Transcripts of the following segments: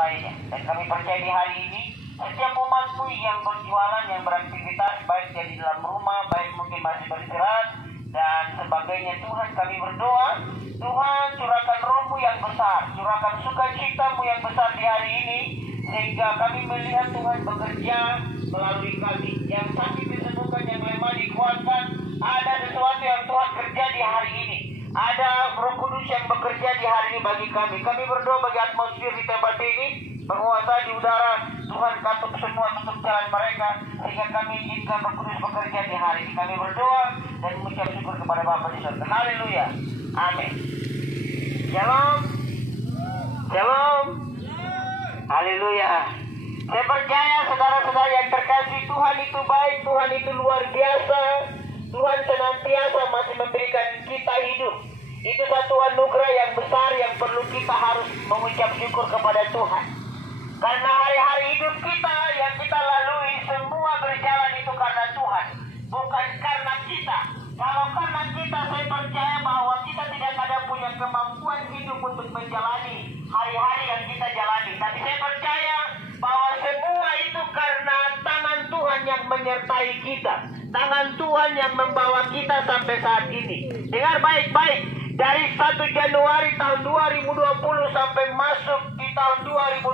menguasainya. Dan kami percaya di hari ini setiap umatmu yang berjualan, yang beraktivitas, baik jadi dalam rumah, baik mungkin masih beristirahat dan sebagainya, Tuhan kami berdoa, Tuhan curahkan roh-Mu yang besar, curahkan sukacita-Mu yang besar di hari ini, sehingga kami melihat Tuhan bekerja melalui kami. Yang sakit disembuhkan, yang lemah dikuatkan. Ada sesuatu yang Tuhan kerja di hari ini. Ada Roh Kudus yang bekerja di hari ini bagi kami. Kami berdoa bagi atmosfer di tempat ini, penguasa di udara. Tuhan katup semua, tutup jalan mereka, sehingga kami izinkan Roh Kudus bekerja di hari ini. Kami berdoa dan mengucap syukur kepada Bapa di surga. Haleluya. Amin. Shalom. Shalom. Haleluya. Saya percaya saudara-saudara yang terkasih, Tuhan itu baik, Tuhan itu luar biasa. Tuhan senantiasa masih memberikan kita hidup. Itu satu anugerah yang besar yang perlu kita harus mengucap syukur kepada Tuhan. Karena hari-hari hidup kita yang kita lalui semua berjalan itu karena Tuhan, bukan karena kita. Kalau karena kita, saya percaya bahwa kita tidak ada punya kemampuan hidup untuk menjalani hari-hari yang kita jalani. Tapi saya percaya bahwa semua itu karena tangan Tuhan yang menyertai kita. Tangan Tuhan yang membawa kita sampai saat ini. Dengar baik-baik, dari 1 Januari tahun 2020 sampai masuk di tahun 2021,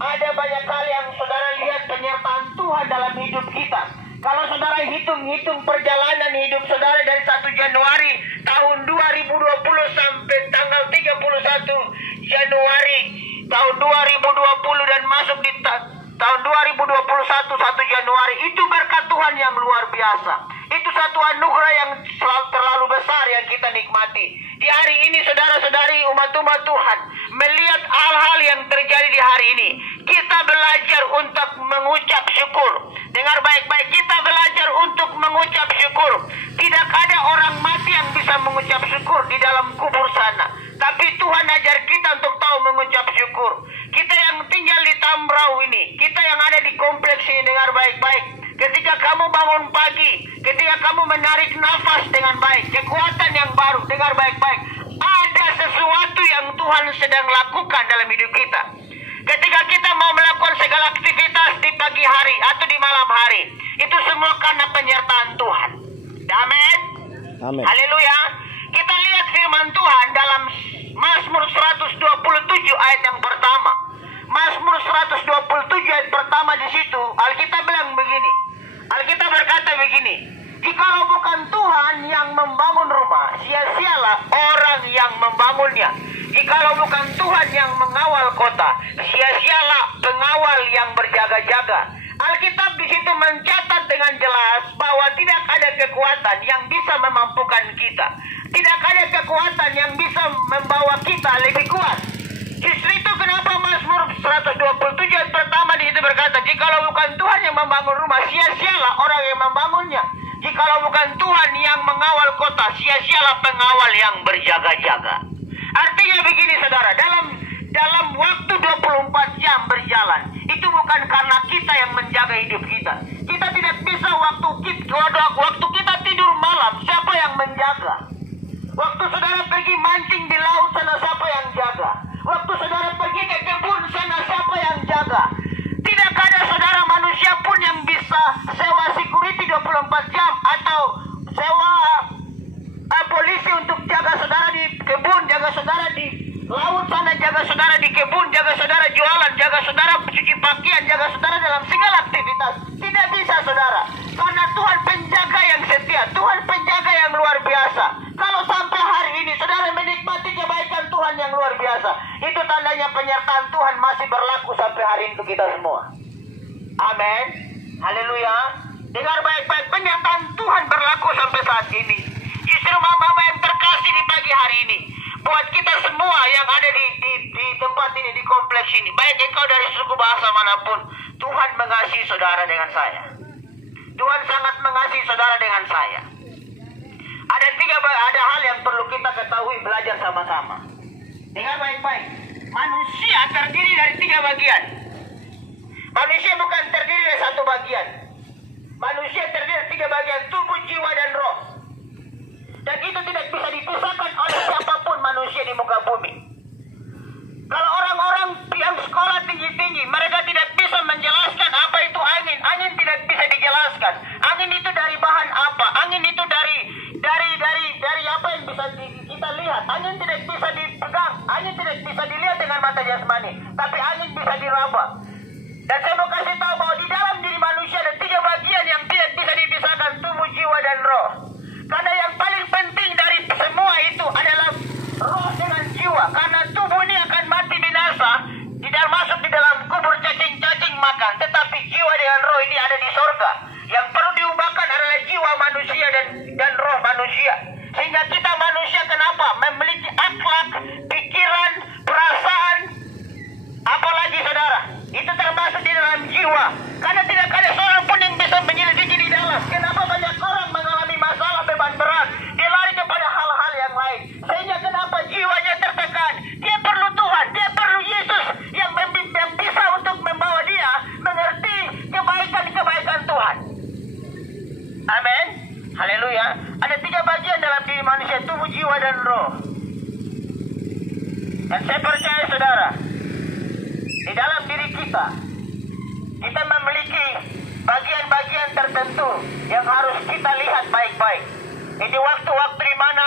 ada banyak hal yang saudara lihat penyertaan Tuhan dalam hidup kita. Kalau saudara hitung-hitung perjalanan hidup saudara dari 1 Januari tahun 2020 sampai tanggal 31 Januari tahun 2020 dan masuk di tahun 2021 1 Januari, itu berkat Tuhan yang luar biasa. Itu satu anugerah yang terlalu besar yang kita nikmati. Di hari ini saudara-saudari umat-umat Tuhan melihat hal-hal yang terjadi di hari ini, kita belajar untuk mengucap syukur. Dengar baik-baik, kita belajar untuk mengucap syukur. Tidak ada orang mati yang bisa mengucap syukur di dalam kubur sana. Tapi Tuhan ajar kita untuk tahu mengucap syukur. Kita yang tinggal di Tambrau ini, kita yang ada di kompleks ini, dengar baik-baik. Ketika kamu bangun pagi, ketika kamu menarik nafas dengan baik, kekuatan yang baru, dengar baik-baik. Ada sesuatu yang Tuhan sedang lakukan dalam hidup kita. Ketika kita mau melakukan segala aktivitas di pagi hari atau di malam hari, itu semua karena penyertaan Tuhan. Amin. Amin. Haleluya. Kita lihat firman Tuhan dalam Mazmur 127 ayat yang pertama. Mazmur 127 ayat pertama, di situ Alkitab bilang begini. Alkitab berkata begini, jikalau bukan Tuhan yang membangun rumah, sia-sialah orang yang membangunnya. Jikalau bukan Tuhan yang mengawal kota, sia-sialah pengawal yang berjaga-jaga. Alkitab di situ mencatat dengan jelas bahwa tidak ada kekuatan yang bisa memampukan kita. Tidak ada kekuatan yang bisa membawa kita lebih kuat. Justru itu kenapa Mazmur 127 ayat pertama di situ berkata, jikalau bukan Tuhan yang membangun rumah, sia-sialah orang yang membangunnya. Jikalau bukan Tuhan yang mengawal kota, sia-sialah pengawal yang berjaga-jaga. Artinya begini saudara, dalam waktu 24 jam berjalan, itu bukan karena kita yang menjaga hidup kita. Kita tidak bisa waktu kita tidur malam, siapa yang menjaga? Waktu saudara pergi mancing di laut sana, siapa yang jaga? Waktu saudara pergi ke kebun sana, siapa yang jaga? Tidak ada saudara manusia pun yang bisa sewa security 24 jam atau sewa polisi untuk jaga saudara di kebun, jaga saudara di laut sana, jaga saudara di kebun, jaga saudara jualan, jaga saudara cuci pakaian, jaga saudara dalam segala aktivitas. Tidak bisa saudara, karena Tuhan penjaga yang setia, Tuhan penjaga yang luar biasa. Kalau sampai hari ini saudara menikmati kebaikan Tuhan yang luar biasa, itu tandanya penyertaan Tuhan masih berlaku sampai hari ini untuk kita semua. Amin. Haleluya. Dengar baik-baik, penyertaan Tuhan berlaku sampai saat ini. Justru mama-mama yang terkasih di pagi hari ini, buat kita semua yang ada di tempat ini, di kompleks ini, baik engkau dari suku bahasa manapun, Tuhan mengasihi saudara dengan saya. Tuhan sangat mengasihi saudara dengan saya. Ada hal yang perlu kita ketahui, belajar sama-sama. Dengar baik-baik. Manusia terdiri dari 3 bagian. Manusia bukan terdiri dari 1 bagian. Manusia terdiri dari 3 bagian, tubuh, jiwa, dan roh. Dan itu tidak bisa dipisahkan oleh siapapun manusia di muka bumi. Kalau orang-orang yang mata jasmani, tapi angin bisa diraba. Dan saya mau kasih tahu bahwa di dalam diri manusia ada 3 bagian yang tidak bisa dipisahkan, tubuh, jiwa, dan roh. Karena yang paling penting dari semua itu adalah roh dengan jiwa. Karena tubuh ini akan mati binasa, tidak masuk di dalam kubur cacing-cacing makan. Tetapi jiwa dengan roh ini ada di sorga. Yang perlu diubahkan adalah jiwa manusia dan roh manusia. Sehingga kita manusia kenapa? Memiliki akhlak, pikiran, perasaan, apalagi saudara. Itu termasuk di dalam jiwa. Karena tidak ada seorang pun yang bisa menyelidiki di dalam. Kenapa banyak orang mengalami masalah beban berat? Dia lari kepada hal-hal yang lain. Sehingga kenapa jiwanya tertekan? Dia perlu Tuhan, dia perlu Yesus yang bisa untuk membawa dia mengerti kebaikan-kebaikan Tuhan. Amin. Haleluya. Ada 3 bagian dalam diri manusia, tubuh, jiwa, dan roh. Dan saya percaya saudara, di dalam diri kita memiliki bagian-bagian tertentu yang harus kita lihat baik-baik. Ini waktu-waktu di mana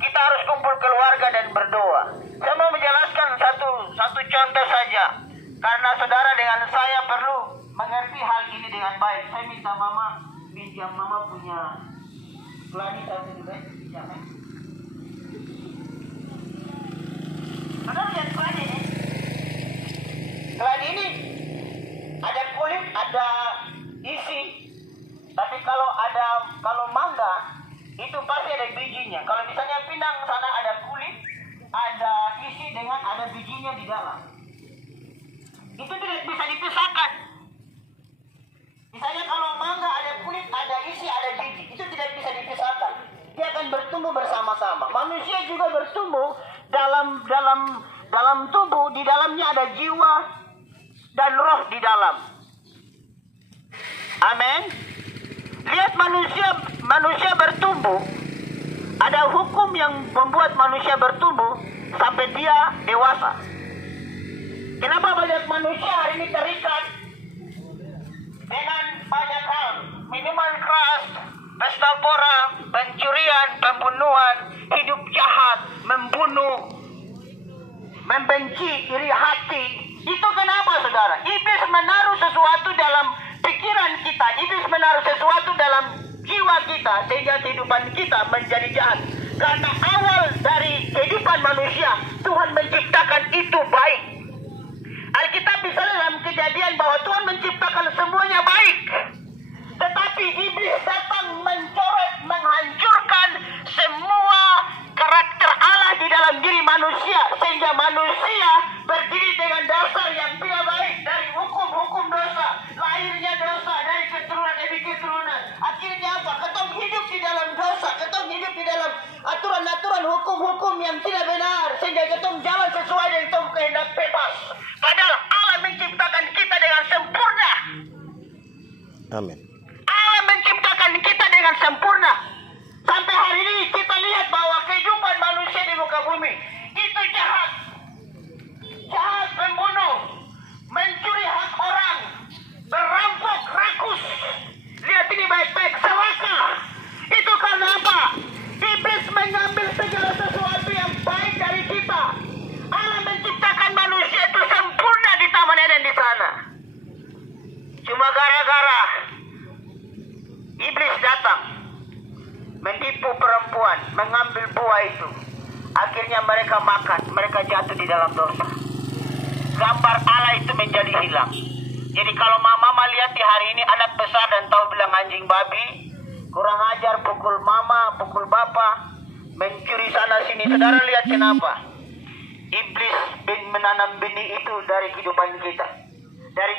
kita harus kumpul keluarga dan berdoa. Saya mau menjelaskan satu contoh saja, karena saudara dengan saya perlu mengerti hal ini dengan baik. Saya minta mama pinjam, mama punya keladi satu juga, pinjam ya. Saudara lihat keladi ini. Keladi ini ada kulit, ada isi. Tapi kalau mangga itu pasti ada bijinya. Kalau misalnya pinang sana ada kulit, ada isi dengan ada bijinya di dalam. Itu tidak bisa dipisahkan. Misalnya kalau mangga ada kulit, ada isi, ada biji, itu tidak bisa dipisahkan. Dia akan bertumbuh bersama-sama. Manusia juga bertumbuh dalam tubuh, di dalamnya ada jiwa dan roh di dalam. Amin. Lihat manusia bertumbuh. Ada hukum yang membuat manusia bertumbuh sampai dia dewasa. Kenapa banyak manusia hari ini terikat dengan banyak hal? Minuman keras, pesta pora, pencurian, pembunuhan, hidup jahat, membunuh, membenci, iri hati. Itu kenapa saudara? Iblis menaruh sesuatu dalam pikiran kita. Iblis menaruh sesuatu dalam jiwa kita sehingga kehidupan kita menjadi jahat. Karena awal dari kehidupan manusia, Tuhan menciptakan itu baik. Alkitab bisa dalam Kejadian bahwa Tuhan menciptakan semuanya baik. Tetapi iblis datang mencoret, menghancurkan semua karakter Allah di dalam diri manusia. Sehingga manusia berdiri dengan dasar yang tidak baik. Dari hukum-hukum dosa, lahirnya dosa, dari keturunan demi keturunan. Akhirnya apa? Ketong hidup di dalam dosa, ketong hidup di dalam aturan-aturan hukum-hukum yang tidak benar. Sehingga ketong jalan sesuai dengan ketong kehendak bebas. Padahal Allah menciptakan kita dengan sempurna. Amin. Allah menciptakan kita dengan sempurna. Sampai hari ini kita lihat bahwa kehidupan manusia di muka bumi itu jahat. Jahat, membunuh, mencuri hak orang, merampok, rakus. Lihat ini baik-baik, serakah. Itu karena apa? Iblis mengambil segala sesuatu yang baik dari kita. Allah menciptakan manusia itu sempurna di Taman Eden di sana. Cuma gara-gara iblis datang menipu perempuan, mengambil buah itu. Akhirnya mereka makan, mereka jatuh di dalam dosa. Gambar Allah itu menjadi hilang. Jadi kalau mama lihat di hari ini anak besar dan tahu bilang anjing babi, kurang ajar, pukul mama, pukul bapa, mencuri sana sini. Saudara lihat kenapa? Iblis menanam benih itu dari kehidupan kita. Dari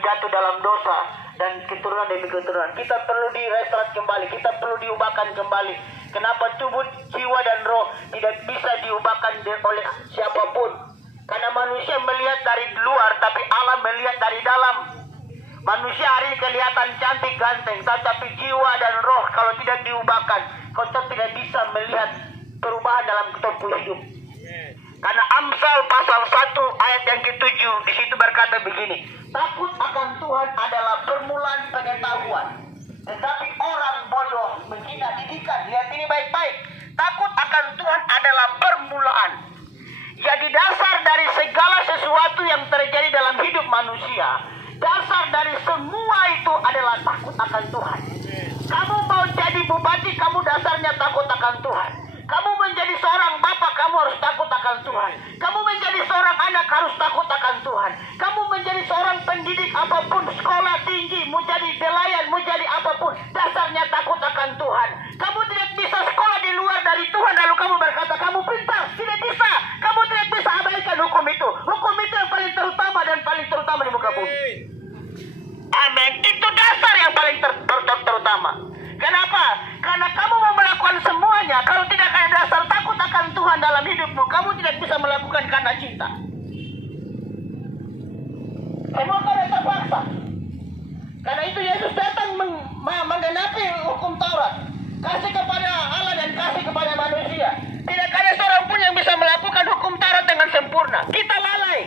jatuh dalam dosa dan keturunan demi keturunan. Kita perlu direstorat kembali, kita perlu diubahkan kembali. Kenapa tubuh, jiwa dan roh tidak bisa diubahkan oleh siapapun? Karena manusia melihat dari luar, tapi Allah melihat dari dalam. Manusia hari ini kelihatan cantik, ganteng, tetapi jiwa dan roh kalau tidak diubahkan, kau tidak bisa melihat perubahan dalam kehidupan hidup. Karena Amsal pasal 1 ayat yang ke-7 di situ berkata begini, takut akan Tuhan adalah permulaan pengetahuan, tetapi orang bodoh menghina didikan. Lihat ini baik-baik. Takut akan Tuhan adalah permulaan. Jadi dasar dari segala manusia. Dasar dari semua itu adalah takut akan Tuhan. Kamu mau jadi bupati, kamu dasarnya takut akan Tuhan. Kamu menjadi seorang bapak, kamu harus takut akan Tuhan. Kamu menjadi seorang anak, harus takut akan Tuhan. Kamu menjadi seorang pendidik apapun, sekolah tinggi, mau jadi nelayan, mau jadi apapun, dasarnya takut akan Tuhan. Kamu tidak bisa sekolah di luar dari Tuhan, lalu kamu berkata kamu pintar. Tidak bisa. Kamu tidak bisa abaikan hukum itu. Hukum itu yang paling terutama dan paling terutama di muka bumi. Amin. Itu dasar yang paling terutama. Kenapa? Karena kamu mau melakukan semuanya. Kalau tidak ada dasar takut akan Tuhan dalam hidupmu, kamu tidak bisa melakukan karena cinta. Semua karena terpaksa. Karena itu Yesus datang menggenapi hukum Taurat. Kasih kepada Allah dan kasih kepada manusia. Tidak ada seorang pun yang bisa melakukan hukum Taurat dengan sempurna. Kita lalai.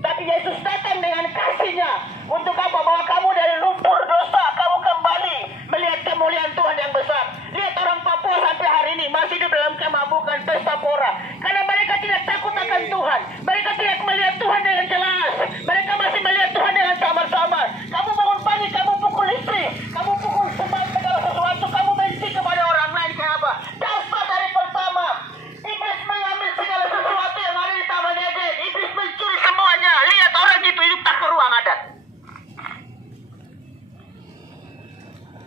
Tapi Yesus datang dengan kasih-Nya. Untuk apa? Bahwa kamu dari lumpur dosa, kamu kembali melihat kemuliaan Tuhan yang besar. Lihat orang Papua sampai hari ini masih hidup dalam kemabukan pesta pora. Karena mereka tidak takut akan Tuhan. Mereka tidak melihat Tuhan dengan jelas. Mereka masih melihat Tuhan dengan samar-samar. Kamu bangun pagi, kamu pukul istri, kamu pukul segala sesuatu, kamu benci kepada orang lain. Kenapa? Dasar dari pertama, iblis mengambil segala sesuatu yang ada di Taman Eden. Iblis mencuri semuanya. Lihat orang itu hidup tak beruang adat.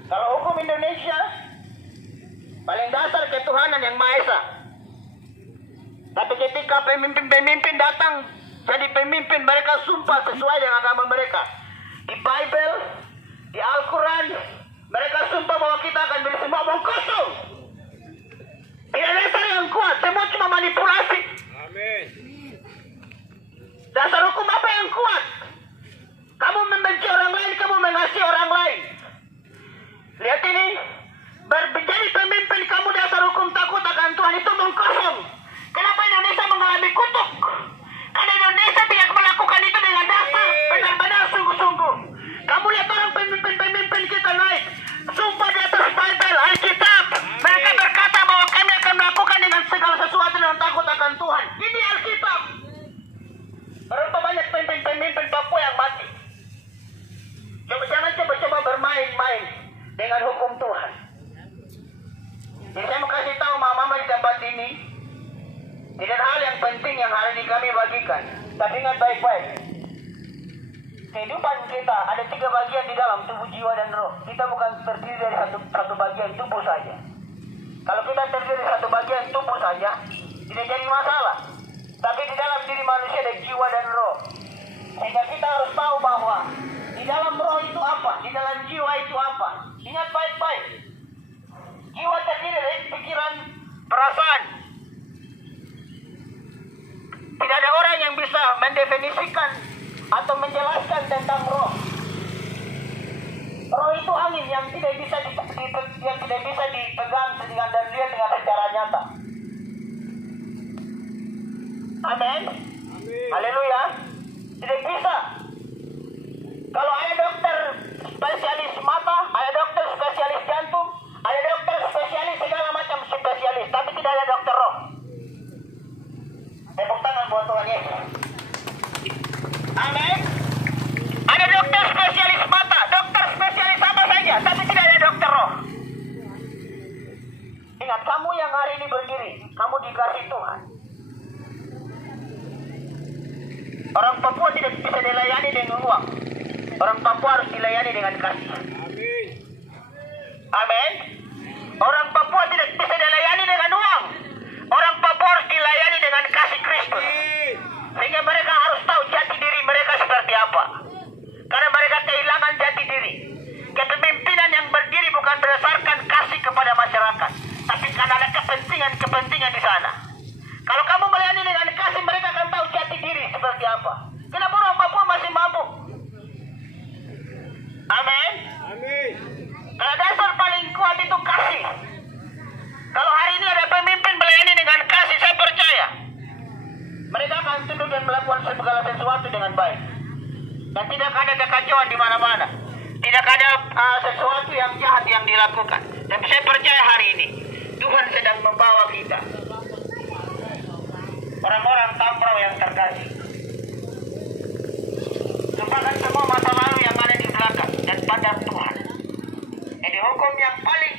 Kalau hukum Indonesia paling dasar ketuhanan yang Maha Esa. Tapi ketika pemimpin-pemimpin datang jadi pemimpin, mereka sumpah sesuai dengan agama mereka. Di Bible, di Al-Quran, mereka sumpah bahwa kita akan beri semua omong kosong. Tidak ada dasar yang kuat, semua cuma manipulasi. Amin. Dasar hukum apa yang kuat? Kamu membenci orang lain, kamu mengasihi orang lain. Lihat ini, menjadi pemimpin kamu dasar hukum takut akan Tuhan itu omong kosong. Kenapa Indonesia mengalami kutuk? Karena Indonesia tidak melakukan itu dengan dasar benar-benar sungguh-sungguh. Kamu lihat orang pemimpin-pemimpin kita naik, sumpah di atas Bible, Alkitab. Mereka berkata bahwa kami akan melakukan dengan segala sesuatu dengan takut akan Tuhan. Ini Alkitab. Berapa banyak pemimpin-pemimpin Papua yang mati? Jangan coba-coba bermain-main dengan hukum Tuhan. Jadi saya mau kasih tahu mama-mama di tempat ini, tidak hal yang penting yang hari ini kami bagikan. Tapi ingat baik-baik, kehidupan kita ada 3 bagian di dalam tubuh, jiwa, dan roh. Kita bukan terdiri dari satu bagian tubuh saja. Kalau kita terdiri dari satu bagian tubuh saja, tidak jadi masalah. Tapi di dalam diri manusia ada jiwa dan roh. Sehingga kita harus tahu bahwa di dalam roh itu apa, di dalam jiwa itu apa. Ingat baik-baik. Jiwa terdiri dari pikiran, perasaan. Tidak ada orang yang bisa mendefinisikan atau menjelaskan tentang roh. Roh itu angin yang tidak bisa dipegang dan dilihat dengan secara nyata. Amin. Haleluya. Tidak bisa. Kalau ada dokter spesialis mata, ada dokter spesialis jantung, ada dokter spesialis segala macam spesialis, tapi tidak ada dokter roh. Tepuk tangan buat Tuhan Yesus. Amin. Ada dokter spesialis mata, dokter spesialis apa saja, tapi tidak ada dokter roh. Ingat, kamu yang hari ini berdiri, kamu dikasih Tuhan. Orang Papua tidak bisa dilayani dengan uang. Orang Papua harus dilayani dengan kasih. Amin. Amin. Orang Papua tidak bisa dilayani dengan uang. Orang Papua harus dilayani dengan kasih Kristus. Sehingga mereka harus tahu jati diri mereka seperti apa. Karena mereka kehilangan jati diri. Kepemimpinan yang berdiri bukan berdasarkan kasih kepada masyarakat, tapi karena ada kepentingan di sana. Kalau kamu melayani dengan kasih, mereka akan tahu jati diri seperti apa. Kenapa orang Papua masih mabuk? Amin. Amin. Karena dasar paling kuat itu kasih. Kalau hari ini ada pemimpin melayani dengan kasih, saya percaya mereka akan tunduk dan melakukan segala sesuatu dengan baik. Dan tidak ada kekacauan di mana-mana. Tidak ada sesuatu yang jahat yang dilakukan. Dan saya percaya hari ini Tuhan sedang membawa kita, orang-orang Tambrau yang terkasih.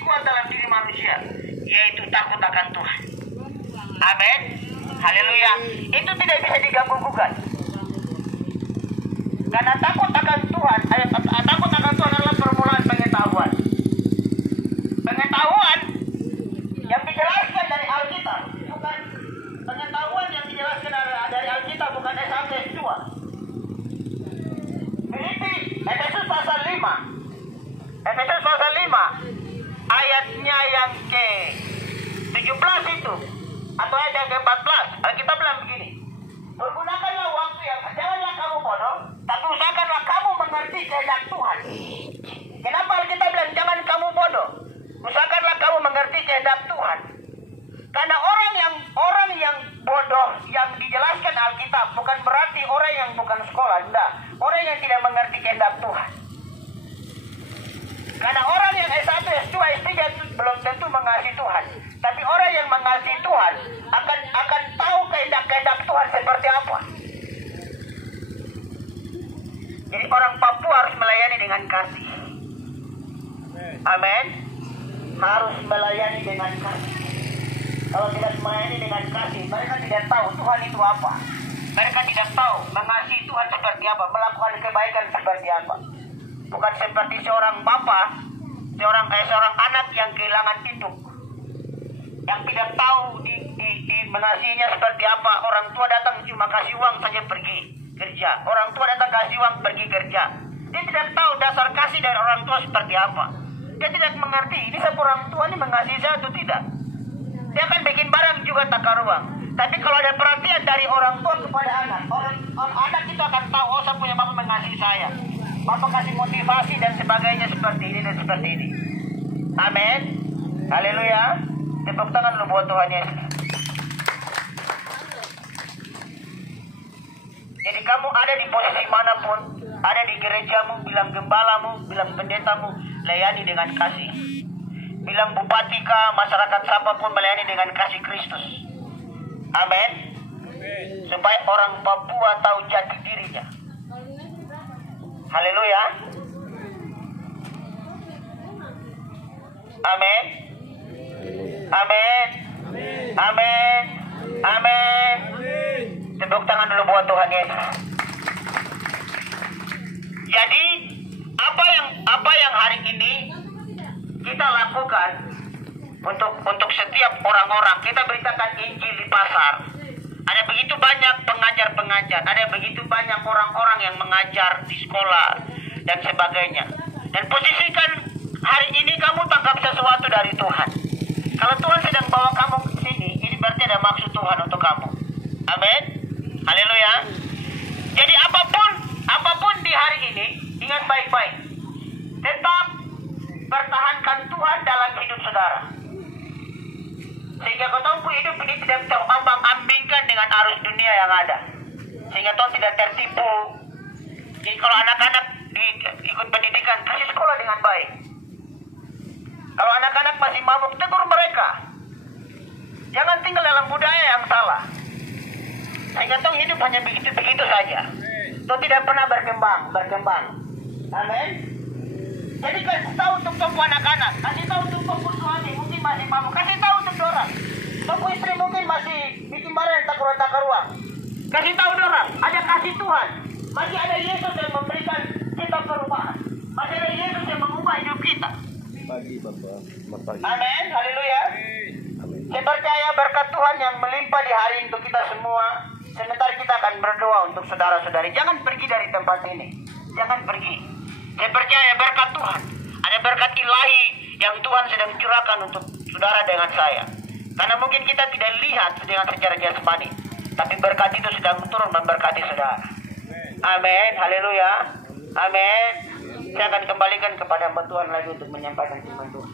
kuat dalam diri manusia, yaitu takut akan Tuhan. Amin. Haleluya. Itu tidak bisa diganggu gugat. Karena takut akan Tuhan, takut akan Tuhan adalah permulaan pengetahuan. Pengetahuan yang dijelaskan dari Alkitab, bukan pengetahuan yang dijelaskan dari Alkitab, bukan S1 S2. Filipi, Efesus pasal 5. Efesus pasal 5 ayatnya yang ke-17 itu, atau ayat yang ke-14. Alkitab bilang begini, pergunakanlah waktu yang, janganlah kamu bodoh, tapi usahakanlah kamu mengerti kehendak Tuhan. Kenapa Alkitab bilang jangan kamu bodoh? Usahakanlah kamu mengerti kehendak Tuhan. Karena orang yang bodoh yang dijelaskan Alkitab bukan berarti orang yang bukan sekolah, enggak. Orang yang tidak mengerti kehendak Tuhan. Karena orang yang S1, S2, S3 belum tentu mengasihi Tuhan. Tapi orang yang mengasihi Tuhan akan tahu kehendak-kehendak Tuhan seperti apa. Jadi orang Papua harus melayani dengan kasih. Amin. Harus melayani dengan kasih. Kalau tidak melayani dengan kasih, mereka tidak tahu Tuhan itu apa. Mereka tidak tahu mengasihi Tuhan seperti apa, melakukan kebaikan seperti apa. Bukan seperti seorang bapa, seorang anak yang kehilangan induk, yang tidak tahu di mengasihinya seperti apa. Orang tua datang cuma kasih uang saja pergi kerja. Orang tua datang kasih uang pergi kerja. Dia tidak tahu dasar kasih dari orang tua seperti apa. Dia tidak mengerti ini orang tua ini mengasihi saya atau tidak. Dia akan bikin barang juga takar uang. Tapi kalau ada perhatian dari orang tua kepada anak, anak itu akan tahu, oh saya punya bapak mengasihi saya. Bapak kasih motivasi dan sebagainya seperti ini dan seperti ini. Amin. Haleluya. Tepuk tangan lu buat Tuhan Yesus. Jadi kamu ada di posisi manapun, ada di gerejamu, bilang gembalamu, bilang pendetamu, layani dengan kasih. Bilang bupati kah, masyarakat siapapun melayani dengan kasih Kristus. Amin. Supaya orang Papua tahu jati dirinya. Haleluya. Amin. Amin. Amin. Amin. Tepuk tangan dulu buat Tuhan Yesus. Jadi apa yang hari ini kita lakukan untuk setiap orang-orang, kita beritakan Injil di pasar. Ada begitu banyak pengajar-pengajar, ada begitu banyak orang-orang yang mengajar di sekolah dan sebagainya. Dan posisikan hari ini kamu tangkap sesuatu dari Tuhan. Kalau Tuhan sedang bawa kamu ke sini, ini berarti ada maksud Tuhan untuk kamu. Amin. Haleluya. Jadi apapun di hari ini, ingat baik-baik. Tetap pertahankan Tuhan dalam hidup saudara. Sehingga kau tahu hidup ini tidak terombang-ambingkan dengan arus dunia yang ada. Sehingga kau tidak tertipu. Jadi kalau anak-anak ikut pendidikan, kasih sekolah dengan baik. Kalau anak-anak masih mabuk, tegur mereka. Jangan tinggal dalam budaya yang salah. Sehingga kau hidup hanya begitu saja. Kau tidak pernah berkembang. Amin. Jadi kasih tahu untuk toko anak-anak, kasih tahu untuk toko suami mungkin masih mabuk, kasih tahu untuk orang. Toko istri mungkin masih bikin barang takar uang. Kasih tahu orang, ada kasih Tuhan. Masih ada Yesus yang memberikan kita perubahan. Masih ada Yesus yang mengubah hidup kita. Pagi Bapak, selamat pagi. Amin, haleluya. Amin. Saya percaya berkat Tuhan yang melimpah di hari untuk kita semua. Sebentar kita akan berdoa untuk saudara-saudari. Jangan pergi dari tempat ini. Jangan pergi. Saya percaya berkat Tuhan. Ada berkat ilahi yang Tuhan sedang curahkan untuk saudara dengan saya. Karena mungkin kita tidak lihat dengan secara jasmani. Tapi berkat itu sedang turun memberkati saudara. Amin. Haleluya. Amin. Saya akan kembalikan kepada Tuhan lagi untuk menyampaikan firman Tuhan.